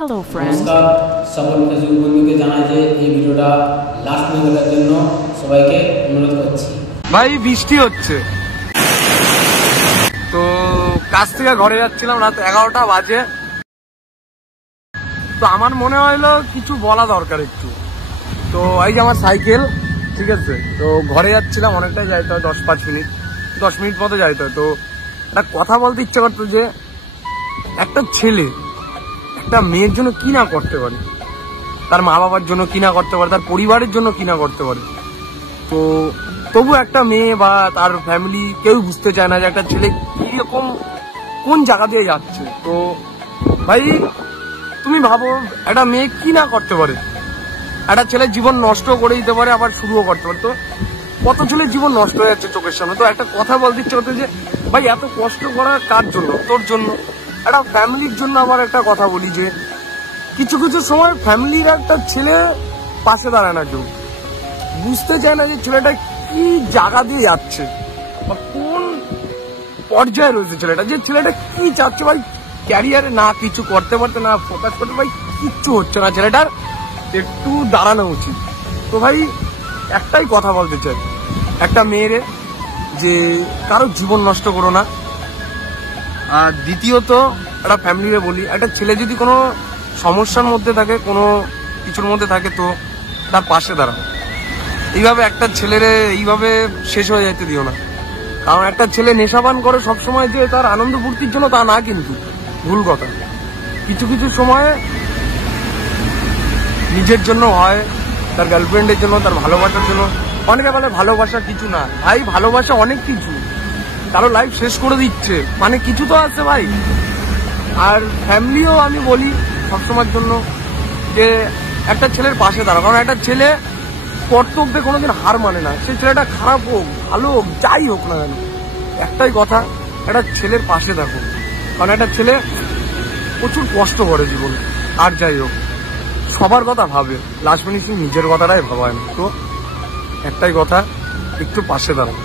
Hello friends. নমস্কার সকল Facebook বন্ধুকে জানাই যে এই ভিডিওটা লাস্ট পর্যন্ত দেখার জন্য সবাইকে অনুরোধ করছি। ভাই বৃষ্টি হচ্ছে, তো কাজ থেকে ঘরে যাচ্ছিলাম, রাত 11টা বাজে। তো আমার মনে হলো কিছু বলা দরকার একটু। তো এই যে আমার সাইকেল, ঠিক আছে, তো ঘরে যাচ্ছিলাম, অনেকটাই যাইতে হয়, 10 মিনিট মতো যাইতে হয়। তো একটা কথা বলতে ইচ্ছে করতো যে একটা ছেলে একটা মেয়ের জন্য কি না করতে পারে, তার মা বাবার জন্য কি না করতে পারে, তার পরিবারের জন্য কি না করতে পারে। তো তবু একটা মেয়ে বা তার ফ্যামিলি কেউ বুঝতে চায় না যে একটা ছেলে কিরকম কোন জায়গা দিয়ে যাচ্ছে। তো ভাই তুমি ভাবো একটা মেয়ে কি না করতে পারে, একটা ছেলের জীবন নষ্ট করে দিতে পারে, আবার শুরুও করতে পারে। তো কত ছেলের জীবন নষ্ট হয়ে যাচ্ছে চোখের সামনে। তো একটা কথা বলতে ইচ্ছে হতো যে ভাই এত কষ্ট করার কার জন্য? তোর জন্য, একটা ফ্যামিলির জন্য। আবার একটা কথা বলি যে কিছু কিছু সময় ফ্যামিলির একটা ছেলে পাশে দাঁড়ায় না, কেউ বুঝতে চায় না যে ছেলেটা কি জায়গা দিয়ে যাচ্ছে বা কোন পর্যায়ে রয়েছে ছেলেটা, যে ছেলেটা কি চাচ্ছে। ভাই ক্যারিয়ারে না কিছু করতে পারতে, না ফোকাস করতে, ভাই কিচ্ছু হচ্ছে না, ছেলেটার একটু দাঁড়ানো উচিত। তো ভাই একটাই কথা বলতে চাই একটা মেয়েরে, যে কারো জীবন নষ্ট করো না। আর দ্বিতীয়ত একটা ফ্যামিলিরে বলি, একটা ছেলে যদি কোনো সমস্যার মধ্যে থাকে, কোনো কিছুর মধ্যে থাকে, তো তার পাশে দাঁড়াও। এইভাবে একটা ছেলেরে এইভাবে শেষ হয়ে যেতে দিও না। কারণ একটা ছেলে নেশাপান করে সবসময় যে তার আনন্দ ফুর্তির জন্য তা না, কিন্তু ভুল কথা। কিছু কিছু সময় নিজের জন্য হয়, তার গার্লফ্রেন্ডের জন্য, তার ভালোবাসার জন্য। অনেকে বলে ভালোবাসা কিছু না, ভাই ভালোবাসা অনেক কিছু। কারো লাইফ শেষ করে দিচ্ছে মানে কিছু তো আছে ভাই। আর ফ্যামিলিও আমি বলি সবসময়ের জন্য যে একটা ছেলের পাশে দাঁড়াও। কারণ একটা ছেলে কর্তব্যে কোনোদিন হার মানে না, সে ছেলেটা খারাপ হোক ভালো হোক যাই হোক না কেন, একটাই কথা, একটা ছেলের পাশে থাকো। কারণ একটা ছেলে প্রচুর কষ্ট করে জীবনে। আর যাই হোক সবার কথা ভাবে, লাস্ট ফিনিশিং নিজের কথাটাই ভাবায় না। তো একটাই কথা, একটু পাশে দাঁড়াও।